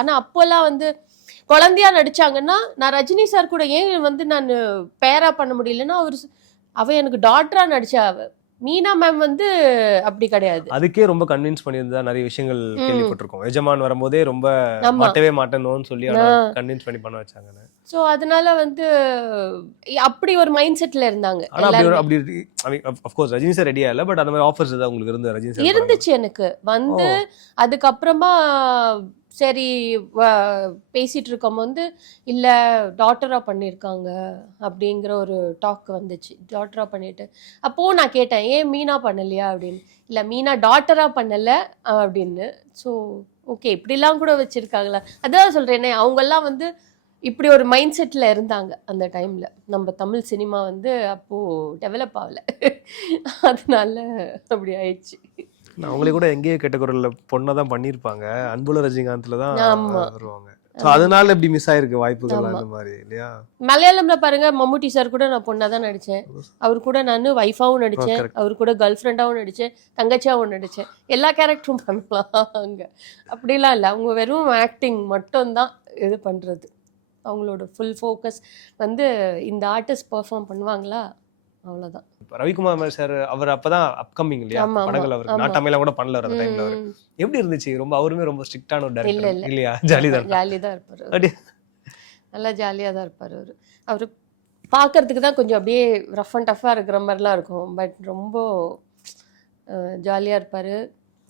ஆனா அப்போல்லாம் வந்து குழந்தையா நடிச்சாங்கன்னா நான் ரஜினி சார் கூட ஏன் வந்து நான் பேரா பண்ண முடியலன்னா அவ எனக்கு டாக்டரா நடிச்சா. மீனா மேம் வந்து அப்படி கிடையாது. அதுக்கே ரொம்ப கன்வின்ஸ் பண்ணியிருந்தா நிறைய விஷயங்கள் கேள்விப்பட்டிருக்கோம். எஜமான் வரும்போதே ரொம்ப மாட்டவே மாட்டேன்னு சொல்லி கன்வின்ஸ் பண்ணி பண்ண வச்சாங்க. ஸோ அதனால வந்து அப்படி ஒரு மைண்ட் செட்ல இருந்தாங்க. ஆனா அப்படி அஃப்கோர்ஸ் ரஜினி சார் ரெடியா இல்லை, பட் அந்த மாதிரி ஆஃபர்ஸ் ஏதாவது உங்களுக்கு இருந்தது ரஜினி சார் இருந்துச்சு எனக்கு வந்து. அதுக்கப்புறமா சரி பேசிட்டு இருக்கோம் வந்து இல்ல டாக்டரா பண்ணியிருக்காங்க அப்படிங்கிற ஒரு டாக் வந்துச்சு. டாக்டரா பண்ணிட்டு அப்போ நான் கேட்டேன் ஏன் மீனா பண்ணலையா அப்படின்னு. இல்ல மீனா டாக்டரா பண்ணல அப்படின்னு. ஸோ ஓகே இப்படிலாம் கூட வச்சிருக்காங்களா. அதான் சொல்றேனே அவங்கெல்லாம் வந்து இப்படி ஒரு மைண்ட் செட்ல இருந்தாங்க அந்த டைம்ல. நம்ம தமிழ் சினிமா வந்து அப்போ டெவலப் ஆகல, அதனால அப்படி ஆயிடுச்சு. அவங்களே கூட எங்கேயே கெட்ட குரல்ல பொண்ணதான் பண்ணிருப்பாங்க, அன்புள்ள ரஜினிகாந்த்ல தான் வருவாங்க. அதனால இப்படி மிஸ் ஆயிருக்கு வாய்ப்புகள் அந்த மாதிரி இல்லையா. மலையாளம்ல பாருங்க மம்முட்டி சார் கூட நான் பொண்ணாதான் நடிச்சேன். அவர் கூட நான் வைஃபாவும் நடிச்சேன், அவர் கூட கேர்ள் ஃப்ரெண்டாவும் நடிச்சேன், தங்கச்சியாவும் நடிச்சேன். எல்லா கேரக்டரும் பண்ணலாம் அங்க. அப்படிலாம் இல்லை, அவங்க வெறும் ஆக்டிங் மட்டும்தான் இது பண்றது. அவங்களோட ஃபுல் ஃபோக்கஸ் வந்து இந்த ஆர்டிஸ்ட் பெர்ஃபார்ம் பண்ணுவாங்களா அவ்வளவுதான். ரவிக்குமார் சார் அவர் அப்பதான் அப்கமிங் இல்லையா படங்கள். அவருக்கு நாட்டாமையெல்லாம் கூட பண்ணல அந்த டைம்ல. அவர் எப்படி இருந்துச்சு? ரொம்ப அவருமே ரொம்ப ஸ்ட்ரிக்டான ஒரு டைரக்டர் இல்லையா? ஜாலியா தான் இருப்பாரு, நல்லா ஜாலியா தான் இருப்பாரு. அவரு பாக்குறதுக்கு தான் கொஞ்சம் அப்படியே ரஃப் அண்ட் டஃபா இருக்கிற மாதிரிலாம் இருக்கும், பட் ரொம்ப ஜாலியா இருப்பாரு.